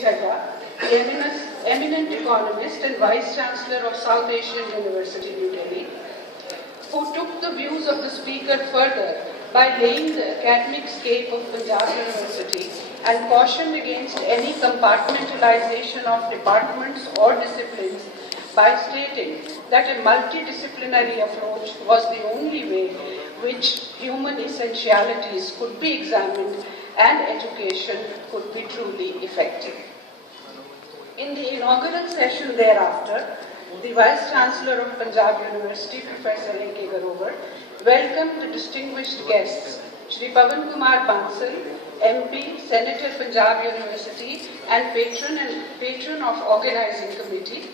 Chadha, the eminent economist and Vice Chancellor of South Asian University, New Delhi, who took the views of the speaker further by laying the academic scape of Punjab University and cautioned against any compartmentalization of departments or disciplines by stating that a multidisciplinary approach was the only way which human essentialities could be examined and education could be truly effective. In the inaugural session thereafter, the Vice Chancellor of Punjab University, Professor A.K. Garovar, welcomed the distinguished guests, Shri Pavan Kumar Bansal, MP, Senator Punjab University and patron of Organizing Committee,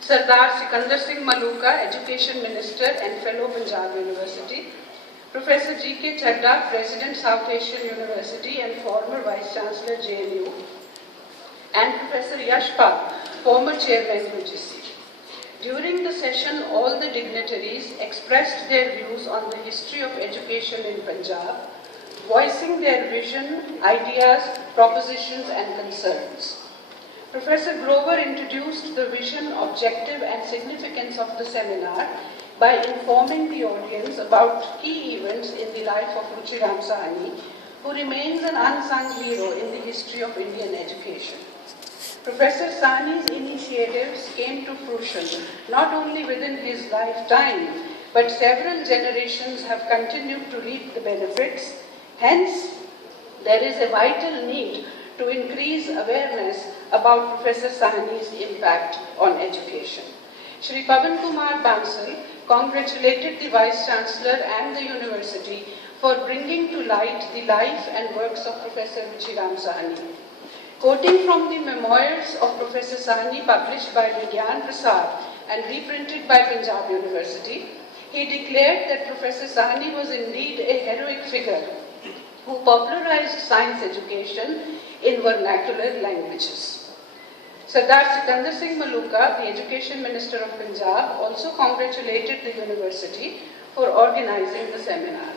Sardar Sikandar Singh Maluka, Education Minister and Fellow Punjab University, Professor G.K. Chadha, President South Asian University and former Vice Chancellor JNU, and Professor Yashpal, former Chairman UGC. During the session, all the dignitaries expressed their views on the history of education in Punjab, voicing their vision, ideas, propositions and concerns. Professor Grover introduced the vision, objective and significance of the seminar by informing the audience about key events in the life of Ruchi Sahani, who remains an unsung hero in the history of Indian education. Professor Sahni's initiatives came to fruition not only within his lifetime, but several generations have continued to reap the benefits. Hence, there is a vital need to increase awareness about Professor Sahni's impact on education. Shri Pavan Kumar Bansal congratulated the Vice Chancellor and the University for bringing to light the life and works of Professor Ruchi Sahani. Quoting from the memoirs of Professor Sahni published by Vigyan Prasad and reprinted by Punjab University, he declared that Professor Sahni was indeed a heroic figure who popularized science education in vernacular languages. Sardar Sikandar Singh Maluka, the Education Minister of Punjab, also congratulated the university for organizing the seminar.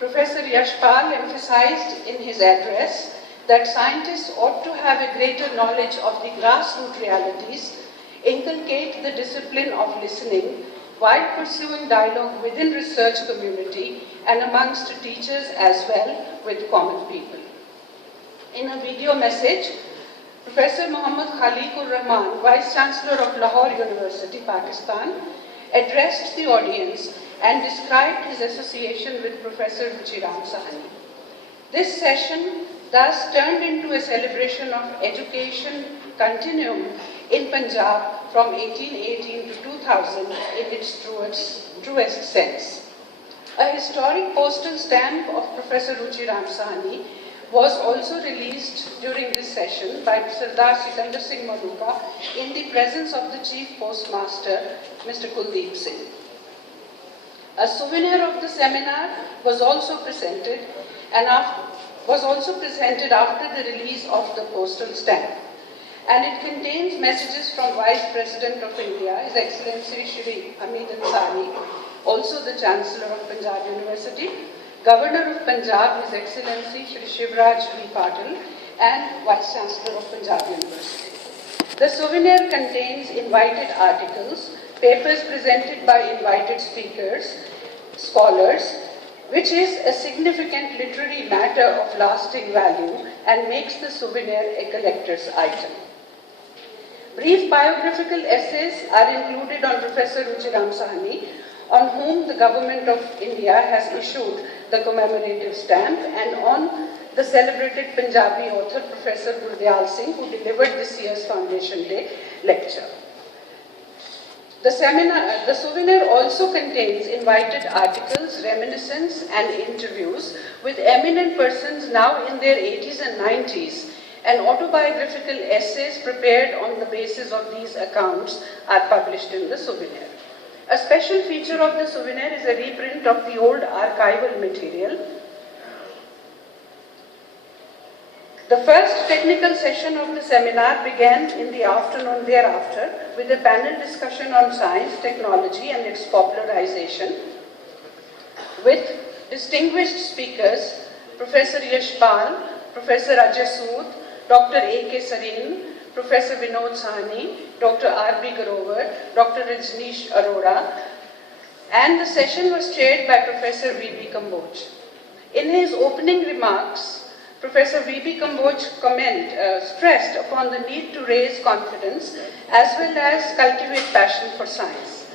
Professor Yashpal emphasized in his address that scientists ought to have a greater knowledge of the grassroots realities, inculcate the discipline of listening while pursuing dialogue within research community and amongst teachers as well with common people. In a video message, Professor Muhammad Khaliqur Rahman, Vice Chancellor of Lahore University, Pakistan, addressed the audience and described his association with Professor Ruchi Sahani. This session thus turned into a celebration of education continuum in Punjab from 1818 to 2000 in its truest sense. A historic postal stamp of Professor Ruchi Sahani was also released during this session by Sardar Sikandar Singh Maluka in the presence of the Chief Postmaster, Mr. Kuldeep Singh. A souvenir of the seminar was also presented after the release of the postal stamp, and it contains messages from Vice President of India, His Excellency Shri Hamid Ansari, also the Chancellor of Punjab University, Governor of Punjab, His Excellency Shri Shivraj V. Patil, and Vice Chancellor of Punjab University. The souvenir contains invited articles, papers presented by invited speakers, scholars, which is a significant literary matter of lasting value and makes the souvenir a collector's item. Brief biographical essays are included on Professor Ruchi Sahani, on whom the Government of India has issued the commemorative stamp, and on the celebrated Punjabi author Professor Gurdial Singh, who delivered this year's Foundation Day lecture. The souvenir also contains invited articles, reminiscence and interviews with eminent persons now in their 80s and 90s, and autobiographical essays prepared on the basis of these accounts are published in the souvenir. A special feature of the souvenir is a reprint of the old archival material. The first technical session of the seminar began in the afternoon thereafter with a panel discussion on science, technology and its popularization with distinguished speakers, Professor Yashpal, Professor Ajay Sood, Dr. A.K. Sareen, Professor Vinod Sahani, Dr. R.B. Garover, Dr. Rajneesh Arora, and the session was chaired by Professor V.B. Kamboj. In his opening remarks, Professor V.B. Kamboj stressed upon the need to raise confidence as well as cultivate passion for science.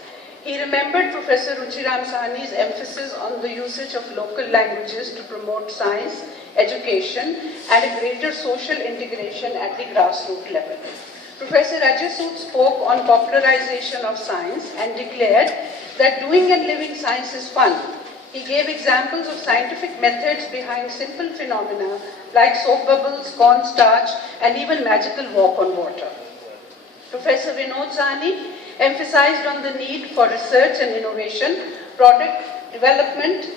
He remembered Professor Ruchi Sahani's emphasis on the usage of local languages to promote science, education, and a greater social integration at the grassroots level. Professor Ajay Sood spoke on popularization of science and declared that doing and living science is fun. He gave examples of scientific methods behind simple phenomena like soap bubbles, cornstarch, and even magical walk on water. Professor Vinod Sahani emphasized on the need for research and innovation, product development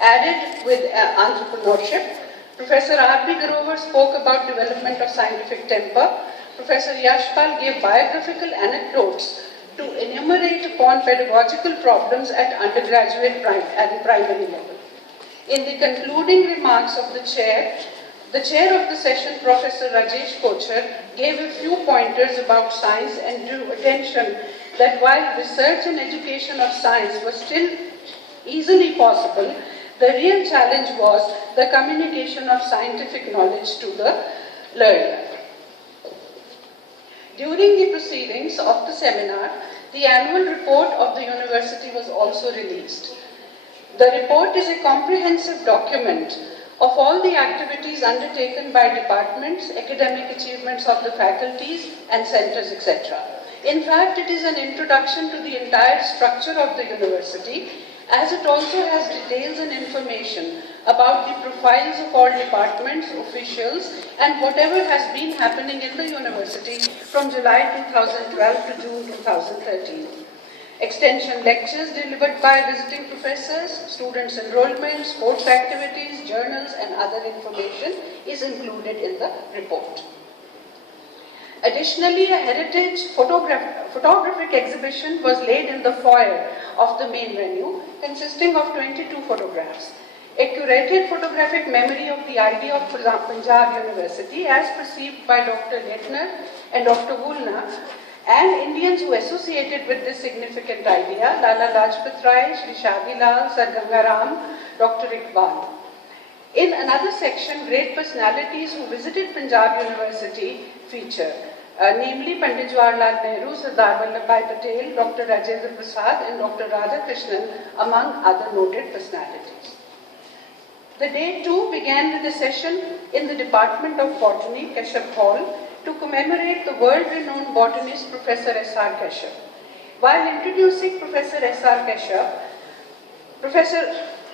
added with entrepreneurship. Professor R.B. Garover spoke about development of scientific temper. Professor Yashpal gave biographical anecdotes to enumerate upon pedagogical problems at undergraduate and primary level. In the concluding remarks of the chair of the session, Professor Rajesh Kochar, gave a few pointers about science and drew attention that while research and education of science was still easily possible, the real challenge was the communication of scientific knowledge to the learner. During the proceedings of the seminar, the annual report of the university was also released. The report is a comprehensive document of all the activities undertaken by departments, academic achievements of the faculties and centers, etc. In fact, it is an introduction to the entire structure of the university, as it also has details and information about the profiles of all departments, officials, and whatever has been happening in the university from July 2012 to June 2013. Extension lectures delivered by visiting professors, students' enrollment, sports activities, journals, and other information is included in the report. Additionally, a heritage photographic exhibition was laid in the foyer of the main venue, consisting of 22 photographs. A curated photographic memory of the idea of Punjab University as perceived by Dr. Leitner and Dr. Woolna and Indians who associated with this significant idea, Lala Lajpat Rai, Shri Shadi Lal, Sir Gangaram, Dr. Iqbal. In another section, great personalities who visited Punjab University feature, namely Pandit Jawaharlal Nehru, Sardar Vallabhbhai Patel, Dr. Rajendra Prasad and Dr. Radhakrishnan, among other noted personalities. The day too began with a session in the Department of Botany, Kashyap Hall, to commemorate the world-renowned botanist Professor S.R. Kashyap. While introducing Professor S.R. Kashyap, Professor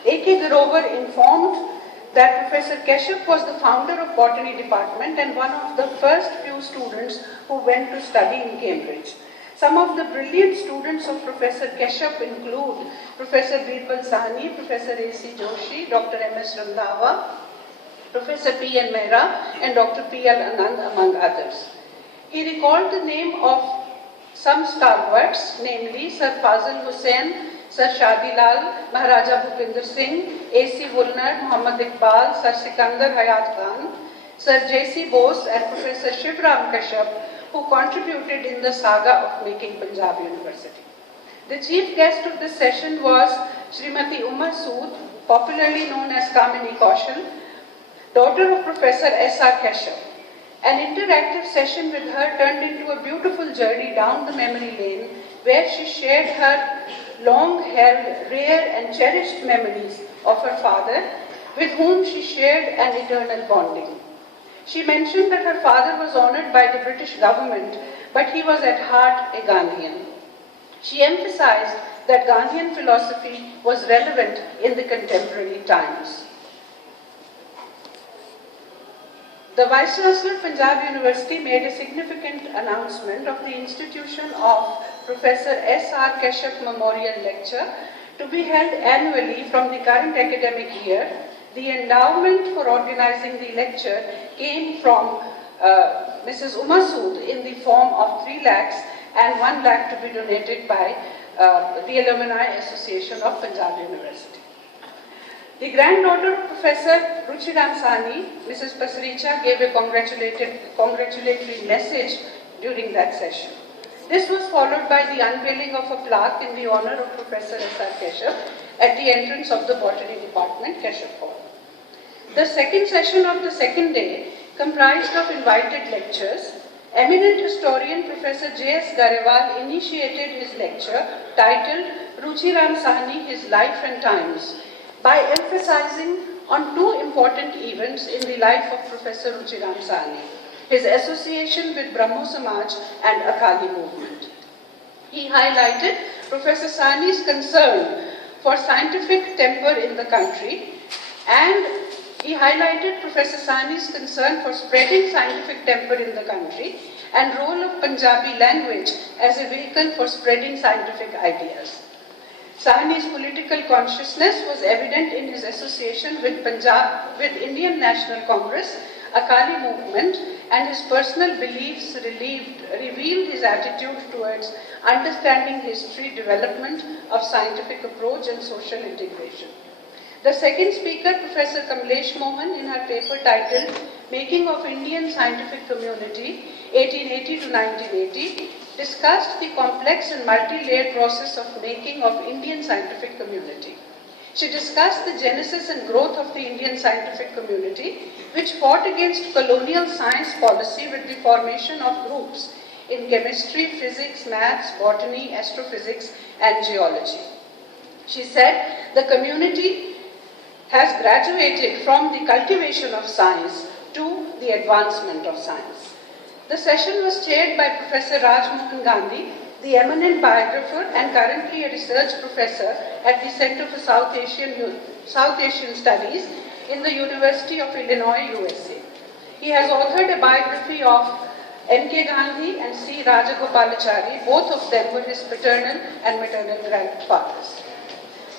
A.K. Garover informed that Professor Kashyap was the founder of Botany Department and one of the first few students who went to study in Cambridge. Some of the brilliant students of Professor Kashyap include Professor Birbal Sahni, Professor A.C. Joshi, Dr. M.S. Randhawa, Professor P.N. Mehra, and Dr. P.L. Anand, among others. He recalled the name of some stalwarts, namely Sir Fazil Hussain, Sir Shadi Lal, Maharaja Bhupinder Singh, A.C. Woolner, Muhammad Iqbal, Sir Sikandar Hayat Khan, Sir J.C. Bose, and Professor Shivram Kashyap, who contributed in the saga of making Punjab University. The chief guest of this session was Srimati Umar Sood, popularly known as Kamini Kaushal, daughter of Professor S.R. Kashyap. An interactive session with her turned into a beautiful journey down the memory lane where she shared her long-held, rare and cherished memories of her father, with whom she shared an eternal bonding. She mentioned that her father was honored by the British government, but he was at heart a Gandhian. She emphasized that Gandhian philosophy was relevant in the contemporary times. The Vice Chancellor of Punjab University made a significant announcement of the institution of Professor S.R. Kashyap Memorial Lecture to be held annually from the current academic year. The endowment for organizing the lecture came from Mrs. Uma Sood in the form of 3 lakhs and 1 lakh to be donated by the Alumni Association of Punjab University. The granddaughter of Professor Ruchi Sahani, Mrs. Pasricha, gave a congratulatory message during that session. This was followed by the unveiling of a plaque in the honor of Professor S.R. Keshav at the entrance of the Botany Department, Keshav Hall. The second session of the second day comprised of invited lectures. Eminent historian Professor J.S. Garewal initiated his lecture titled Ruchi Sahani, His Life and Times, by emphasizing on two important events in the life of Professor Ruchi Sahani: his association with Brahmo Samaj and Akali movement. He highlighted Professor Sahni's concern for scientific temper in the country, and he highlighted Professor Sahni's concern for spreading scientific temper in the country and role of Punjabi language as a vehicle for spreading scientific ideas. Sahni's political consciousness was evident in his association with Indian National Congress, Akali movement, and his personal beliefs revealed his attitude towards understanding history, development of scientific approach and social integration. The second speaker, Professor Kamlesh Mohan, in her paper titled Making of Indian Scientific Community, 1880 to 1980, discussed the complex and multi-layered process of making of Indian scientific community. She discussed the genesis and growth of the Indian scientific community, which fought against colonial science policy with the formation of groups in chemistry, physics, maths, botany, astrophysics, and geology. She said the community has graduated from the cultivation of science to the advancement of science. The session was chaired by Professor Raj Mohan Gandhi, the eminent biographer and currently a research professor at the Center for South Asian Studies in the University of Illinois, USA. He has authored a biography of N.K. Gandhi and C. Rajagopalachari. Both of them were his paternal and maternal grandfathers.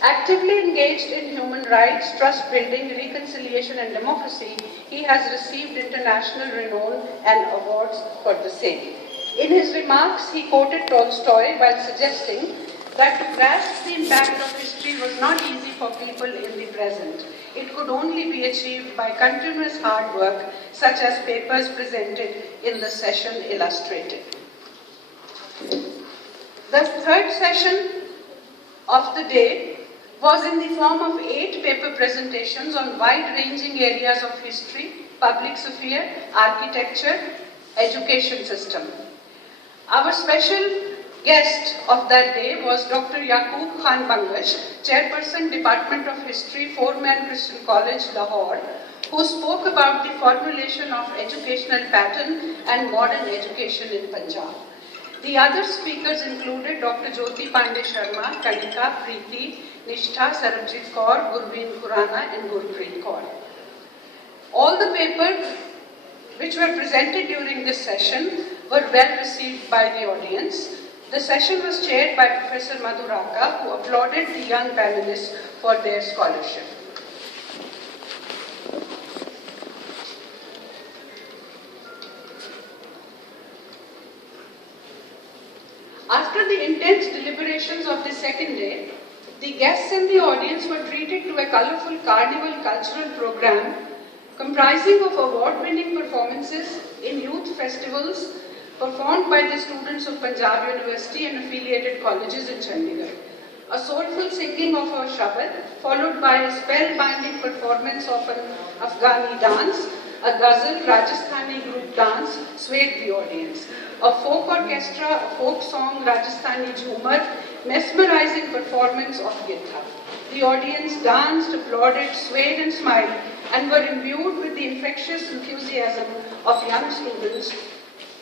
Actively engaged in human rights, trust building, reconciliation and democracy, he has received international renown and awards for the same. In his remarks, he quoted Tolstoy while suggesting that to grasp the impact of history was not easy for people in the present. It could only be achieved by continuous hard work, such as papers presented in the session illustrated. The third session of the day was in the form of 8 paper presentations on wide-ranging areas of history, public sphere, architecture, education system. Our special guest of that day was Dr. Yaqub Khan Bangash, Chairperson, Department of History, Four-Man Christian College, Lahore, who spoke about the formulation of educational pattern and modern education in Punjab. The other speakers included Dr. Jyoti Pandey Sharma, Kanika, Preeti, Nishtha, Sarabjit Kaur, Gurveen Khurana and Gurpreet Kaur. All the papers which were presented during this session were well received by the audience. The session was chaired by Professor Madhuraka, who applauded the young panelists for their scholarship. After the intense deliberations of the second day, the guests and the audience were treated to a colorful carnival cultural program comprising of award-winning performances in youth festivals performed by the students of Punjab University and affiliated colleges in Chandigarh. A soulful singing of a shabad, followed by a spellbinding performance of an Afghani dance, a ghazal Rajasthani group dance swayed the audience. A folk orchestra, a folk song, Rajasthani Jhumar, mesmerizing performance of Githa. The audience danced, applauded, swayed and smiled and were imbued with the infectious enthusiasm of young students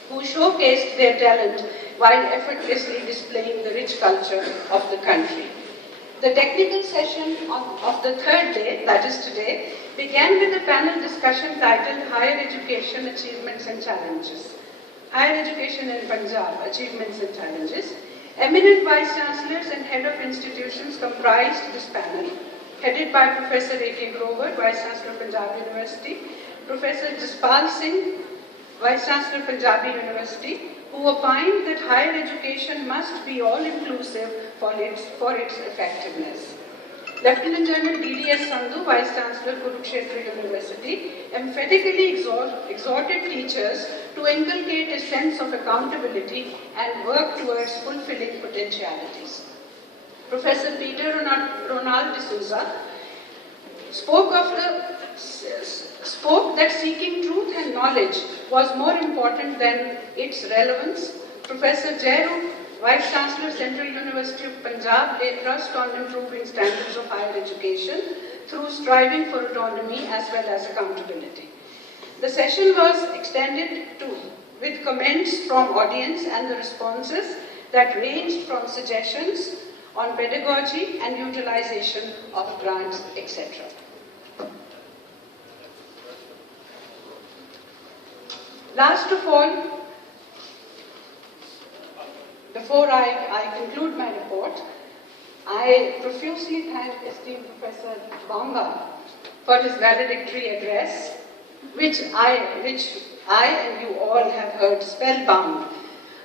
who showcased their talent while effortlessly displaying the rich culture of the country. The technical session of the third day, that is today, began with a panel discussion titled Higher Education Achievements and Challenges. Higher Education in Punjab, Achievements and Challenges. Eminent Vice Chancellors and Head of Institutions comprised this panel, headed by Professor A.K. Grover, Vice Chancellor of Punjab University, Professor Jaspal Singh, Vice Chancellor of Punjab University, who opined that higher education must be all-inclusive for its effectiveness. Lieutenant General D.D.S. Sandhu, Vice Chancellor, Kurukshetra University, emphatically exhorted teachers to inculcate a sense of accountability and work towards fulfilling potentialities. Professor Peter Ronald D'Souza spoke that seeking truth and knowledge was more important than its relevance. Professor Jairu, Vice Chancellor, Central University of Punjab, laid thrust on improving standards of higher education through striving for autonomy as well as accountability. The session was extended with comments from audience and the responses that ranged from suggestions on pedagogy and utilization of grants, etc. Last of all, before I conclude my report, I profusely thank esteemed Professor Banga for his valedictory address, which I and you all have heard spellbound.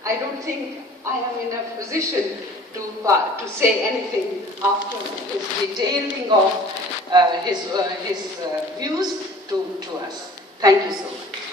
I don't think I am in a position to say anything after his detailing of his views to us. Thank you so much.